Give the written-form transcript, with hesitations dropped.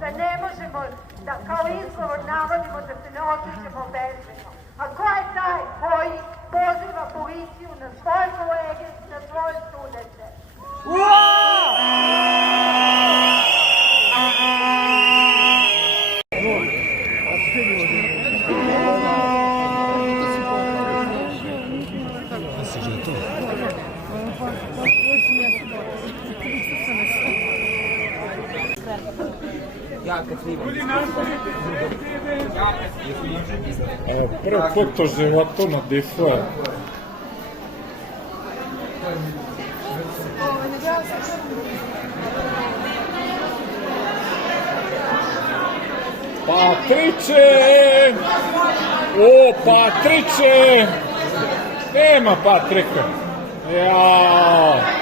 da ne možemo da kao izgovor navodimo da se ne osjećamo bezbedno. A ko je taj koji poziva policiju na svoje kolege, na svoje studente? Prvo foto života na difu. Patriče! O, Patriče! Nema Patrika! Jao!